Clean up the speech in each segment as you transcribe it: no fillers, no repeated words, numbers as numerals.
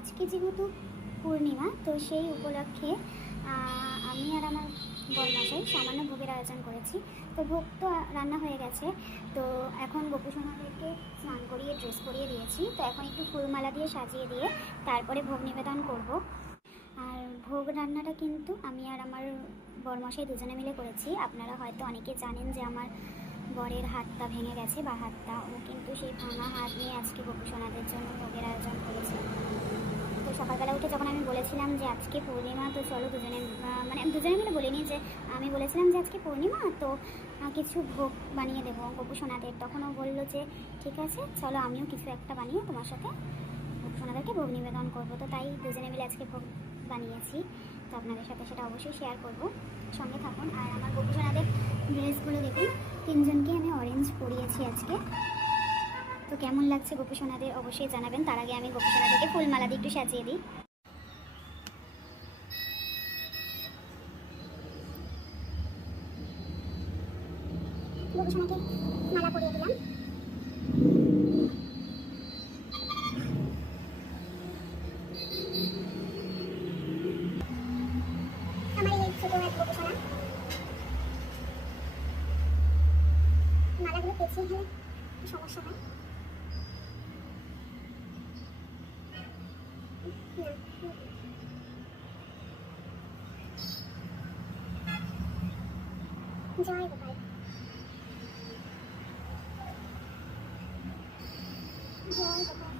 আজকে যেহেতু পূর্ণিমা, তো সেই উপলক্ষে আমি আর আমার বরমশাই সামান্য ভোগের আয়োজন করেছি। তো ভোগ তো রান্না হয়ে গেছে, তো এখন গোপুসোনাদেরকে স্নান করিয়ে ড্রেস পরিয়ে দিয়েছি। তো এখন একটু ফুলমালা দিয়ে সাজিয়ে দিয়ে তারপরে ভোগ নিবেদন করব। আর ভোগ রান্নাটা কিন্তু আমি আর আমার বরমশাই দুজনে মিলে করেছি। আপনারা হয়তো অনেকে জানেন যে আমার বরের হাতটা ভেঙে গেছে, বা হাতটা, ও কিন্তু সেই ভাঙা হাত নিয়ে আজকে গোপুসোনাদের জন্য ভোগের আয়োজন করেছে। তো সকালবেলা উঠে যখন আমি বলেছিলাম যে আজকে পূর্ণিমা, তো চলো দুজনে, মানে দুজনে মিলে বলিনি, যে আমি বলেছিলাম যে আজকে পূর্ণিমা, তো কিছু ভোগ বানিয়ে দেবো গোপুসোনাদের, তখন ও বললো যে ঠিক আছে চলো, আমিও কিছু একটা বানিয়ে তোমার সাথে গোপুসোনাদেরকে ভোগ নিবেদন করবো। তো তাই দুজনে মিলে আজকে ভোগ বানিয়েছি। তো আপনাদের সাথে সেটা অবশ্যই শেয়ার করব, সঙ্গে থাকুন। আর আমার গোপুসোনাদের ড্রেসগুলো দেখুন, তিনজনকে আমি অরেঞ্জ পরিয়েছি আজকে। তো কেমন লাগছে গোপুসোনাদের অবশ্যই জানাবেন। তার আগে আমি গোপুসোনাদেরকে ফুলমালা দিয়ে একটু সাজিয়ে দিই। গোপুসোনাকে মালা পরিয়ে দিলাম। আমার এই ছোট এক গোপুসোনা, মালাগুলো পেঁচিয়ে গেলে সমস্যা হয়। জয় গোপাল, জয় গোপাল।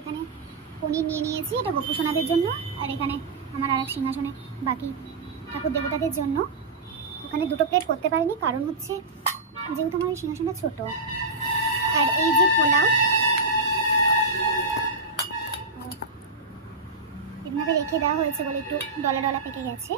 এখানে পনির নিয়ে নিয়েছি, এটা গোপুসোনাদের জন্য। আর এখানে আমার আরেক সিংহাসনে বাকি ঠাকুর দেবতাদের জন্য। ওখানে দুটো প্লেট করতে পারিনি, কারণ হচ্ছে যেহেতু আমার এই সিংহাসনটা ছোট। আর এই যে পোলাও, এভাবে রেখে দেওয়া হয়েছে বলে একটু ডলা ডলা পেকে গেছে।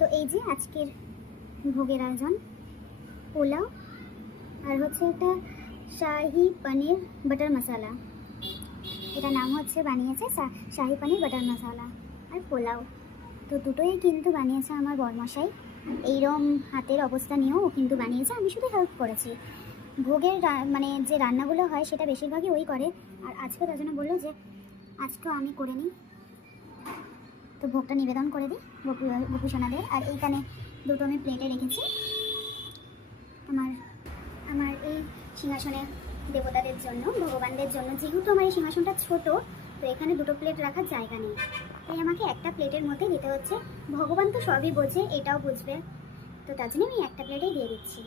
তো এই যে আজকের ভোগের আয়োজন, পোলাও, আর হচ্ছে একটা শাহি পনির বাটার মশালা, এটা নাম হচ্ছে, বানিয়েছে শাহি পনির বাটার মশালা আর পোলাও। তো দুটোই কিন্তু বানিয়েছে আমার বরমশাই। এইরকম হাতের অবস্থা নিয়েও ও কিন্তু বানিয়েছে, আমি শুধু হেল্প করেছি। ভোগের মানে যে রান্নাগুলো হয় সেটা বেশিরভাগই ওই করে, আর আজকে তার জন্য বললো যে আজকেও আমি করে নিই। তো ভোগটা নিবেদন করে দিই গোপুসোনাদের। আর এইখানে দুটো আমি প্লেটে রেখেছি আমার এই সিংহাসনে দেবতাদের জন্য, ভগবানদের জন্য। যেহেতু আমার এই সিংহাসনটা ছোট, তো এখানে দুটো প্লেট রাখার জায়গা নেই, তাই আমাকে একটা প্লেটের মধ্যে দিতে হচ্ছে। ভগবান তো সবই বোঝে, এটাও বুঝবে, তো তার জন্য আমি একটা প্লেটেই দিয়ে দিচ্ছি।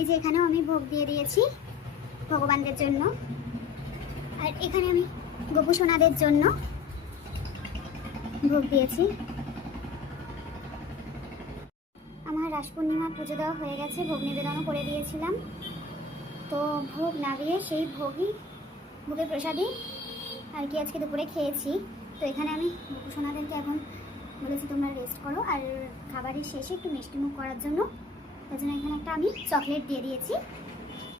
এই যে এখানেও আমি ভোগ দিয়ে দিয়েছি ভগবানদের জন্য। আর এখানে আমি গোপু সোনাদের জন্য ভোগ দিয়েছি। আমার রাস পূর্ণিমা পুজো দেওয়া হয়ে গেছে, ভোগ নিবেদনও করে দিয়েছিলাম। তো ভোগ নামিয়ে সেই ভোগের প্রসাদই আর কি আজকে দুপুরে খেয়েছি। তো এখানে আমি গোপু সোনাদেরকে এখন বলেছি তোমরা রেস্ট করো, আর খাবারের শেষে একটু মিষ্টি মুখ করার জন্য তার জন্য এখানে একটা আমি চকলেট দিয়ে দিয়েছি।